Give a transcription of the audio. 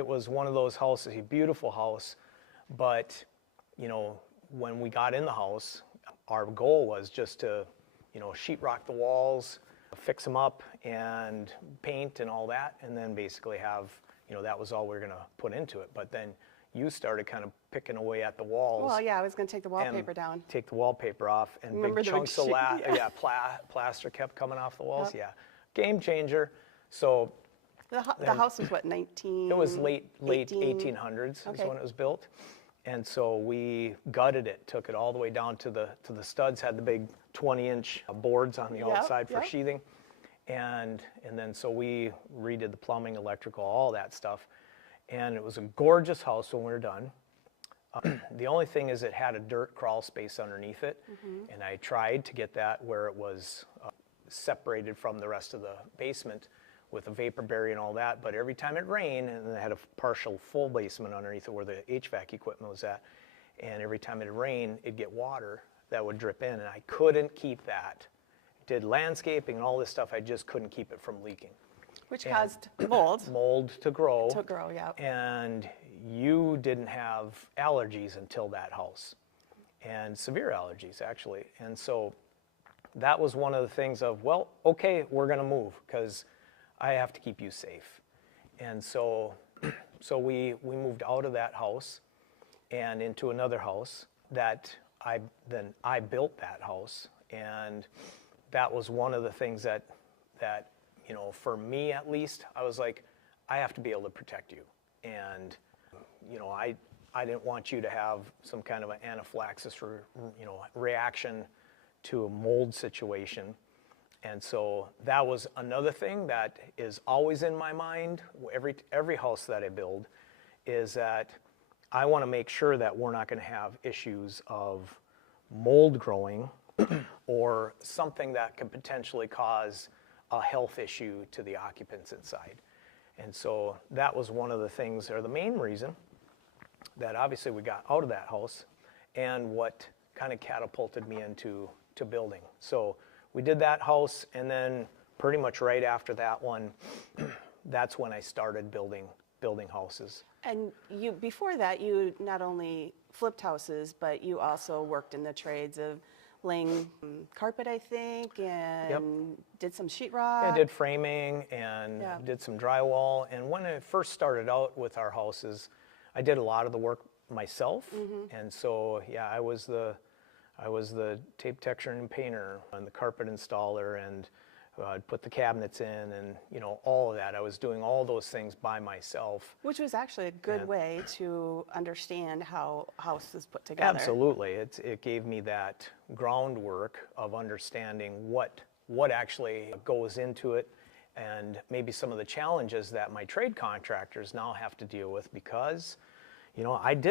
it was one of those houses, a beautiful house, but, you know, when we got in the house, our goal was just to, you know, sheetrock the walls, fix them up and paint and all that, and then basically have, you know, that was all we were going to put into it. But then you started kind of picking away at the walls. Well, yeah, I was going to take the wallpaper down. Take the wallpaper off, and Remember big chunks of yeah. plaster kept coming off the walls. Yep. Yeah, game changer. So The house was what, 19? it was late 1800s Okay. is when it was built, and so we gutted it, took it all the way down to the studs, had the big 20-inch boards on the Yep, outside for yep. sheathing, and then so we redid the plumbing, electrical, all that stuff, and it was a gorgeous house when we were done. The only thing is it had a dirt crawl space underneath it, and I tried to get that where it was separated from the rest of the basement with a vapor barrier and all that, but every time it rained, and it had a partial full basement underneath it where the HVAC equipment was at, and every time it rained, it'd get water that would drip in, and I couldn't keep that. Did landscaping and all this stuff, I just couldn't keep it from leaking. Which caused mold. Mold to grow. To grow, yeah. And you didn't have allergies until that house, and severe allergies, actually. And so that was one of the things of, well, okay, we're going to move, because I have to keep you safe. And so we moved out of that house and into another house that I built that house, and that was one of the things that you know, for me at least, I was like, I have to be able to protect you. And you know, I didn't want you to have some kind of an anaphylaxis or, you know, reaction to a mold situation. And so that was another thing that is always in my mind, every house that I build, is that I want to make sure that we're not going to have issues of mold growing or something that could potentially cause a health issue to the occupants inside. And so that was one of the things, or the main reason, that obviously we got out of that house, and what kind of catapulted me into building. So we did that house, and then pretty much right after that one, that's when I started building houses. And you, before that, you not only flipped houses, but you also worked in the trades of laying carpet, I think, and did some sheetrock. I did framing and did some drywall. And when I first started out with our houses, I did a lot of the work myself. And so, yeah, I was the tape texture and painter and the carpet installer, and I'd put the cabinets in, and you know, all of that. I was doing all those things by myself. Which was actually a good way to understand how a house is put together. Absolutely. It gave me that groundwork of understanding what actually goes into it, and maybe some of the challenges that my trade contractors now have to deal with, because, you know, I did